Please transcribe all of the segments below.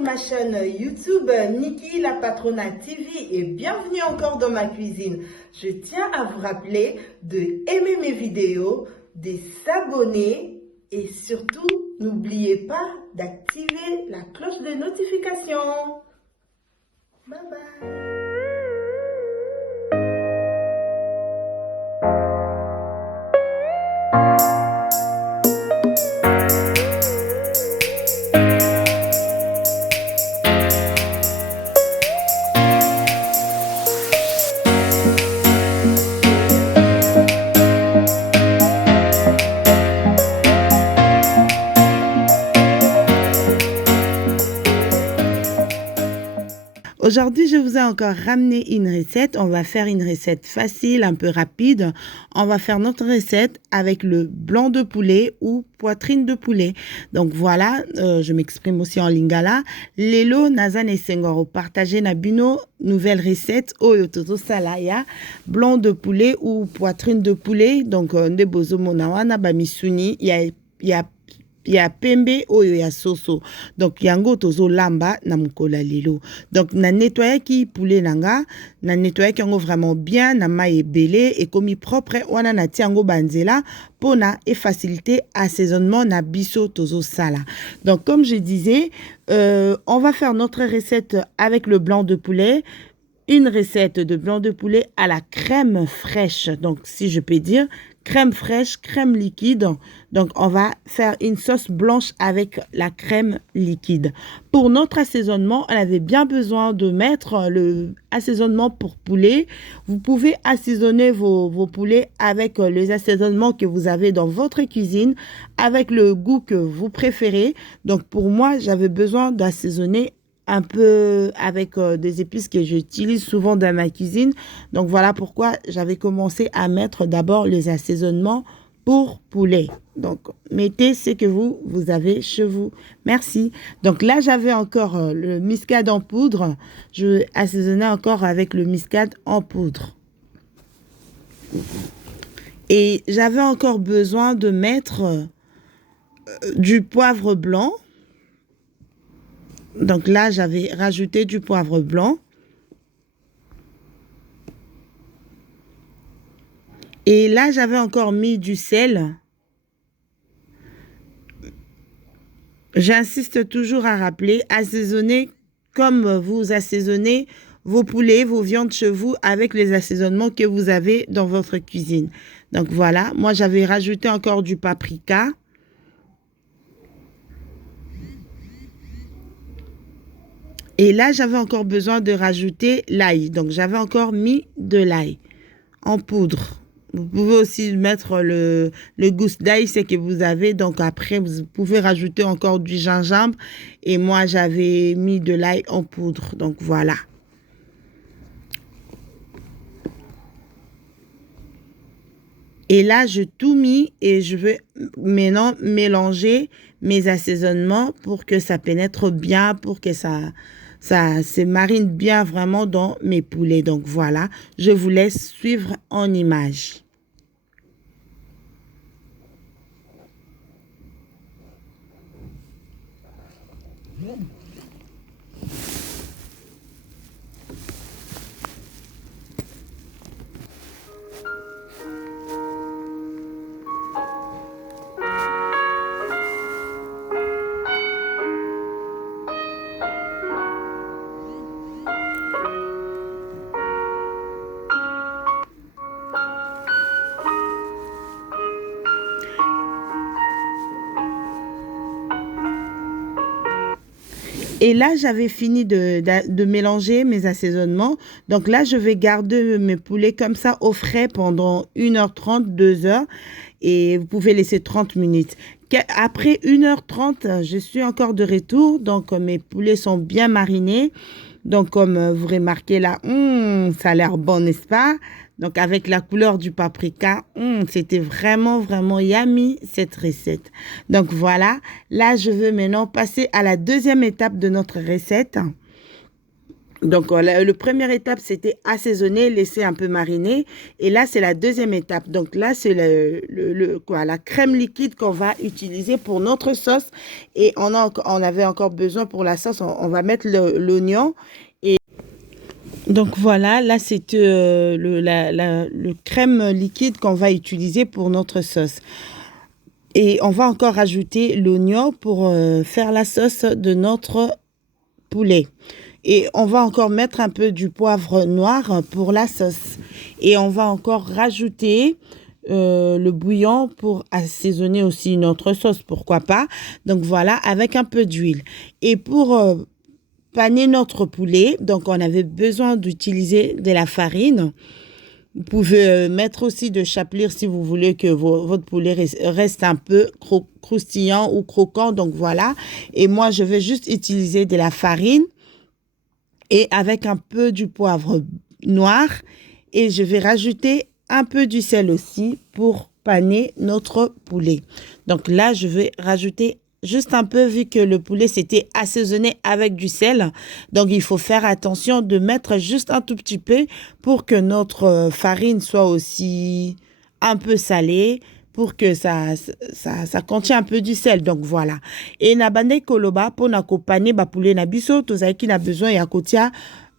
sur ma chaîne YouTube Niki la Patrona TV et bienvenue encore dans ma cuisine. Je tiens à vous rappeler de aimer mes vidéos, de s'abonner et surtout n'oubliez pas d'activer la cloche de notification. Bye bye. Aujourd'hui, je vous ai encore ramené une recette. On va faire une recette facile, un peu rapide. On va faire notre recette avec le blanc de poulet ou poitrine de poulet. Donc voilà, je m'exprime aussi en lingala. Lelo nazane sengoro partager na bino nouvelle recette oyo toto salaya blanc de poulet ou poitrine de poulet. Donc ndebozo monawana bamisuni ya pembe oyo ya soso. Donc yango tozo lamba na mukola lelo. Donc na nettoyer ki poulet nanga, na nettoyer yango vraiment bien na mai ebele et komi propre wana na tiango banzela pona et faciliter assaisonnement na biso tozo sala. Donc comme je disais, on va faire notre recette avec le blanc de poulet. Une recette de blanc de poulet à la crème fraîche. Donc, si je peux dire, crème fraîche, crème liquide. Donc, on va faire une sauce blanche avec la crème liquide. Pour notre assaisonnement, on avait bien besoin de mettre le assaisonnement pour poulet. Vous pouvez assaisonner vos poulets avec les assaisonnements que vous avez dans votre cuisine, avec le goût que vous préférez. Donc, pour moi, j'avais besoin d'assaisonner un peu avec des épices que j'utilise souvent dans ma cuisine. Donc voilà pourquoi j'avais commencé à mettre d'abord les assaisonnements pour poulet. Donc mettez ce que vous avez chez vous. Merci. Donc là j'avais encore le muscade en poudre. Je assaisonnais encore avec le muscade en poudre. Et j'avais encore besoin de mettre du poivre blanc. Donc là, j'avais rajouté du poivre blanc. Et là, j'avais encore mis du sel. J'insiste toujours à rappeler, assaisonner comme vous assaisonnez vos poulets, vos viandes chez vous avec les assaisonnements que vous avez dans votre cuisine. Donc voilà, moi j'avais rajouté encore du paprika. Et là, j'avais encore besoin de rajouter l'ail. Donc, j'avais encore mis de l'ail en poudre. Vous pouvez aussi mettre le gousse d'ail, c'est que vous avez. Donc, après, vous pouvez rajouter encore du gingembre. Et moi, j'avais mis de l'ail en poudre. Donc, voilà. Et là, je tout mis et je vais maintenant mélanger mes assaisonnements pour que ça pénètre bien, pour que ça se marine bien vraiment dans mes poulets. Donc voilà, je vous laisse suivre en image. Et là, j'avais fini de mélanger mes assaisonnements. Donc là, je vais garder mes poulets comme ça au frais pendant 1h30, 2h. Et vous pouvez laisser 30 minutes. Après 1h30, je suis encore de retour. Donc, mes poulets sont bien marinés. Donc, comme vous remarquez là, ça a l'air bon, n'est-ce pas? Donc, avec la couleur du paprika, c'était vraiment, vraiment yummy, cette recette. Donc, voilà. Là, je veux maintenant passer à la deuxième étape de notre recette. Donc, le première étape, c'était assaisonner, laisser un peu mariner. Et là, c'est la deuxième étape. Donc là, c'est la crème liquide qu'on va utiliser pour notre sauce. Et on avait encore besoin pour la sauce, on va mettre l'oignon. Et donc voilà, là, c'est le crème liquide qu'on va utiliser pour notre sauce. Et on va encore rajouter l'oignon pour faire la sauce de notre poulet. Et on va encore mettre un peu du poivre noir pour la sauce. Et on va encore rajouter le bouillon pour assaisonner aussi notre sauce, pourquoi pas. Donc voilà, avec un peu d'huile. Et pour paner notre poulet, donc on avait besoin d'utiliser de la farine. Vous pouvez mettre aussi de chapelure si vous voulez que votre poulet reste un peu croustillant ou croquant. Donc voilà. Et moi, je vais juste utiliser de la farine et avec un peu du poivre noir. Et je vais rajouter un peu du sel aussi pour paner notre poulet. Donc là, je vais rajouter juste un peu vu que le poulet s'était assaisonné avec du sel. Donc il faut faire attention de mettre juste un tout petit peu pour que notre farine soit aussi un peu salée pour que ça contient un peu du sel. Donc voilà. Et na bande koloba pour na kopane ba poulet na biso tozaki na besoin ya kotia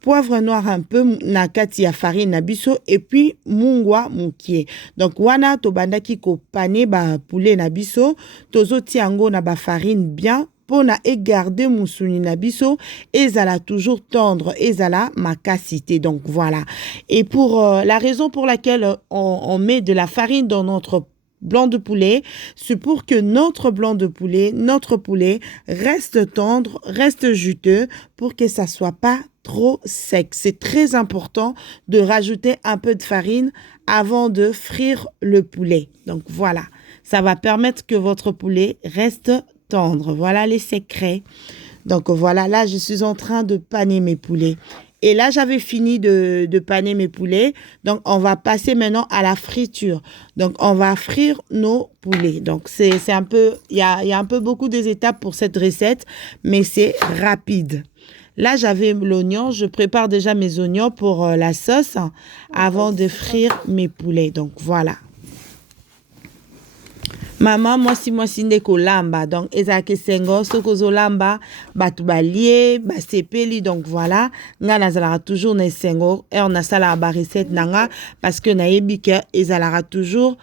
poivre noir un peu na kati ya farine na biso et puis mungwa mukie. Donc wana tobandaki kopane ba poulet na biso tozoti yango na ba farine bien pour na garder musuni na biso ezala toujours tendre ezala makasité. Donc voilà. Et pour la raison pour laquelle on met de la farine dans notre blanc de poulet, c'est pour que notre blanc de poulet, notre poulet reste tendre, reste juteux pour que ça soit pas trop sec. C'est très important de rajouter un peu de farine avant de frire le poulet. Donc voilà, ça va permettre que votre poulet reste tendre. Voilà les secrets. Donc voilà, là je suis en train de paner mes poulets. Et là, j'avais fini de paner mes poulets. Donc, on va passer maintenant à la friture. Donc, on va frire nos poulets. Donc, c'est un peu, il y a un peu beaucoup des étapes pour cette recette, mais c'est rapide. Là, j'avais l'oignon. Je prépare déjà mes oignons pour la sauce avant de frire mes poulets. Donc, voilà. Maman mwasi nde kolamba donc ezalaki sengo soki ozolamba bato balie basepeli donc voilà nga nazalaka toujours na esengo nasalaka barecette na nga parce que nayebi ke ezalaka toujours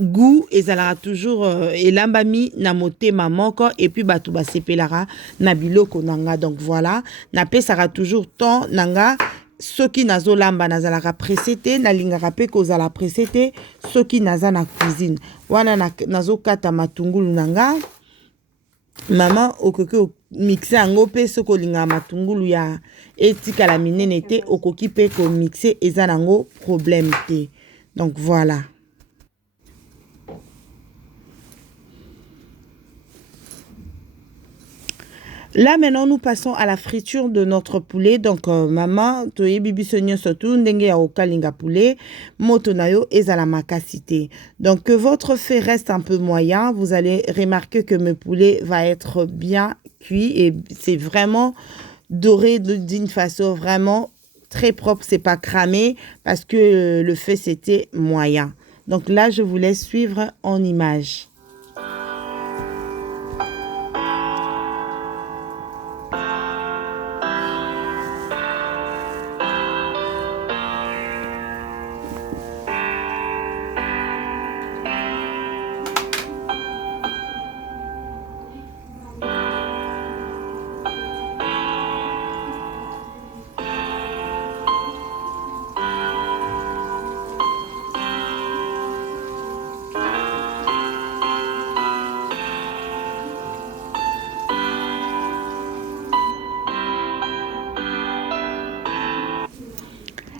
goût ezalaka toujours elambami na motema moko et puis bato basepelaka na biloko na nga donc voilà napesaka toujours temps na nga soki nazolamba nazalaka pressé te nalingaka pe kozala pressé te soki naza na cuisine wana nazokata matungulu na nga mama okoki mixe yango pe soki olingaka matungulu ya etikala minene te okoki pe komixe eza nango problème te donc voilà. Là, maintenant, nous passons à la friture de notre poulet. Donc, maman, toye bibi sonyo surtout, ndenge ya okalinga poulet, motonayo ezala makasité. Donc, que votre feu reste un peu moyen, vous allez remarquer que mes poulets va être bien cuit et c'est vraiment doré d'une façon vraiment très propre. C'est pas cramé parce que le feu c'était moyen. Donc là, je vous laisse suivre en image.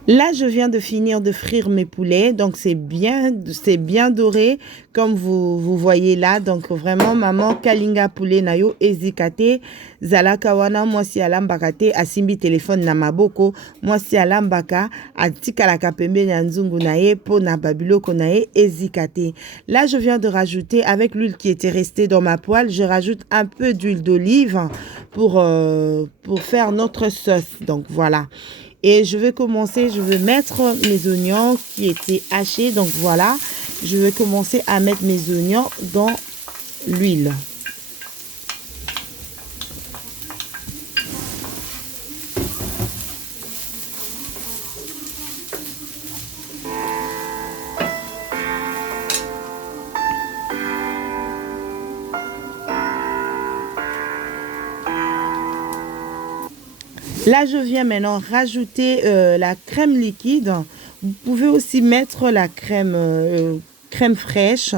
Là, je viens de finir de frire mes poulets, donc c'est bien doré, comme vous voyez là. Donc vraiment, maman kalinga poulet na yo ezikate, zalaka wana mwasi alambaka te asimbi téléphone na maboko, mwasi alambaka atikalaka pembeni ya nzungu na ye po na babiloko na ye ezikate. Là, je viens de rajouter avec l'huile qui était restée dans ma poêle, je rajoute un peu d'huile d'olive pour faire notre sauce. Donc voilà. Et je vais commencer, je vais mettre mes oignons qui étaient hachés. Donc voilà, je vais commencer à mettre mes oignons dans l'huile. Là, je viens maintenant rajouter la crème liquide. Vous pouvez aussi mettre la crème fraîche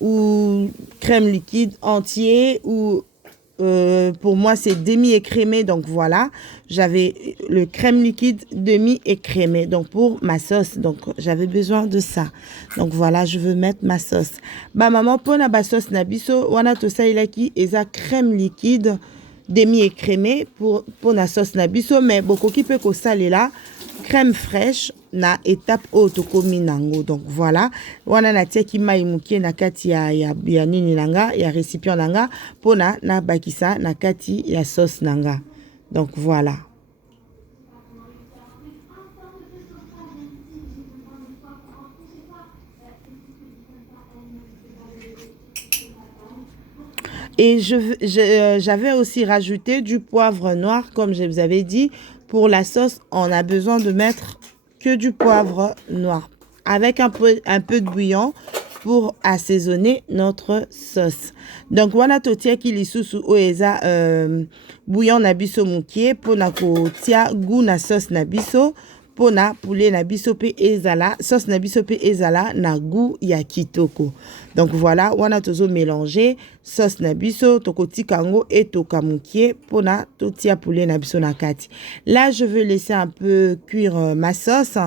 ou crème liquide entier ou pour moi c'est demi-écrémé. Donc voilà, j'avais le crème liquide demi-écrémé donc pour ma sauce. Donc j'avais besoin de ça. Donc voilà, je veux mettre ma sauce. Ba maman pona ba sauce na biso wana to sailaki eza crème liquide demi-écrémé pour la sauce na biso, mais beaucoup qui peut saler là crème fraîche na étape otokomi nango. Donc voilà, wana na tiaki mai mukie na kati ya nini nanga ya récipient nanga pona na bakisa na kati ya sauce nanga. Donc voilà. Et j'avais aussi rajouté du poivre noir, comme je vous avais dit. Pour la sauce, on a besoin de mettre que du poivre noir avec un peu de bouillon pour assaisonner notre sauce. Donc, wana totia ki lisusu oeza bouillon na biso mukie pour na kotia goût na sauce na biso. Pona poulet na biso pe ezala sauce na biso pe ezala na goût ya kitoko. Donc voilà, wana tozo mélanger sauce na biso tokoti kango et tokamukie pona totia poulet na biso na kati. Là, je veux laisser un peu cuire ma sauce,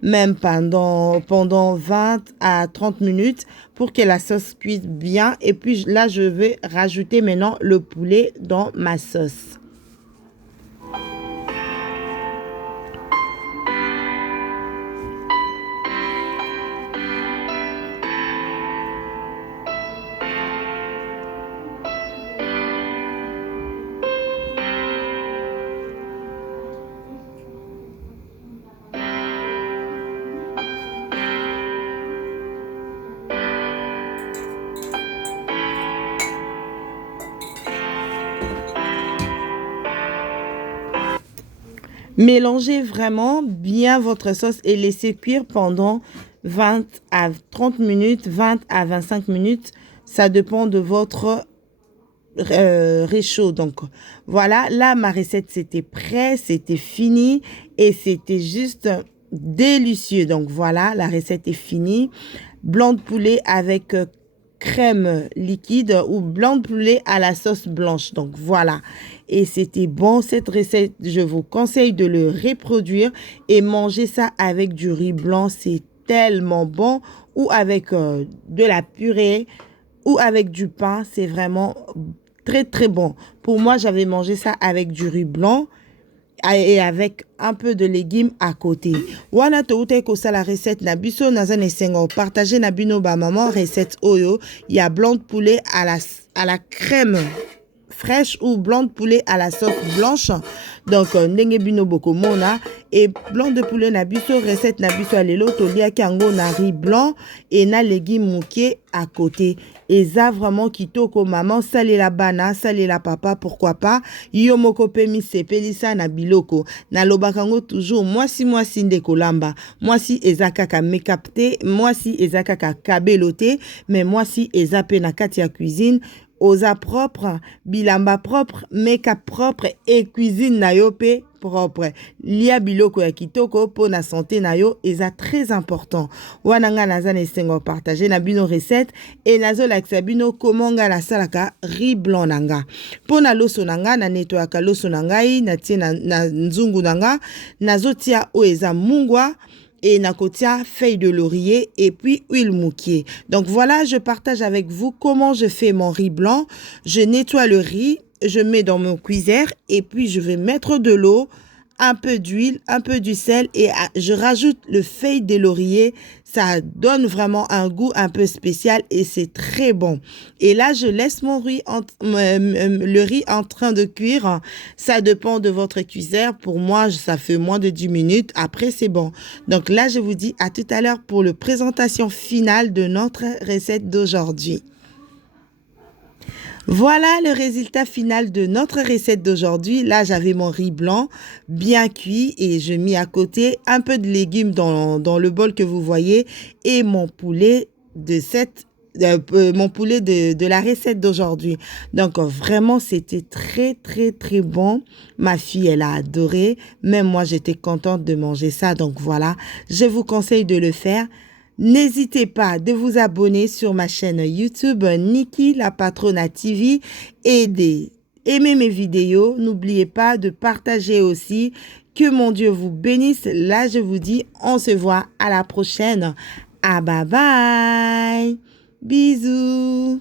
même pendant 20 à 30 minutes pour que la sauce cuise bien. Et puis là, je vais rajouter maintenant le poulet dans ma sauce. Mélangez vraiment bien votre sauce et laissez cuire pendant 20 à 30 minutes, 20 à 25 minutes. Ça dépend de votre réchaud. Donc voilà, là ma recette c'était prêt, c'était fini et c'était juste délicieux. Donc voilà, la recette est finie. Blanc de poulet avec crème liquide ou blanc de poulet à la sauce blanche. Donc voilà. Et c'était bon cette recette. Je vous conseille de le reproduire et manger ça avec du riz blanc. C'est tellement bon. Ou avec de la purée ou avec du pain. C'est vraiment très très bon. Pour moi, j'avais mangé ça avec du riz blanc et avec un peu de légumes à côté. Wana to ute ko la recette na biso nazane sengo partager na bino ba maman recette oyo il y a blanc de poulet à la crème fraîche ou blanc de poulet à la sauce blanche. Donc ndenge bino boko mona et blanc de poulet na biso recette na biso alelo to lia kango na riz blanc et na légumes mouké à côté. Et ça vraiment kitoko maman salé la bana salé la papa pourquoi pas yo moko pe mi sepelisa na biloko na lobakango toujours moi si ndeko lamba moi si ezaka ka make-up te moi si ezaka ka kabelote mais moi si ezape na kati ya cuisine oza propre, bilamba propre, make-up propre et cuisine na yo pe propre. Lia biloko ya kitoko po na santé na yo eza très important. Wana nga naza na esengo partager na bino recette et nazo lakisa bino comment nga la salaka riz blanc nanga. Po na loso nanga na nettoyaka loso nangai na tie na nzungu nanga nazo tia o eza mungwa et nakotia feuille de laurier et puis huile moukier. Donc voilà, je partage avec vous comment je fais mon riz blanc. Je nettoie le riz, je mets dans mon cuiseur et puis je vais mettre de l'eau, un peu d'huile, un peu du sel et je rajoute le feuille de laurier. Ça donne vraiment un goût un peu spécial et c'est très bon. Et là, je laisse mon riz le riz en train de cuire. Ça dépend de votre cuiseur. Pour moi, ça fait moins de 10 minutes. Après, c'est bon. Donc là, je vous dis à tout à l'heure pour la présentation finale de notre recette d'aujourd'hui. Voilà le résultat final de notre recette d'aujourd'hui. Là, j'avais mon riz blanc bien cuit et je mis à côté un peu de légumes dans le bol que vous voyez et mon poulet de la recette d'aujourd'hui. Donc vraiment, c'était très, très, très bon. Ma fille, elle a adoré. Même moi, j'étais contente de manger ça. Donc voilà, je vous conseille de le faire. N'hésitez pas de vous abonner sur ma chaîne YouTube Niki la Patrona TV et d'aimer mes vidéos. N'oubliez pas de partager aussi. Que mon Dieu vous bénisse. Là, je vous dis, on se voit à la prochaine. Ah, bye bye. Bisous.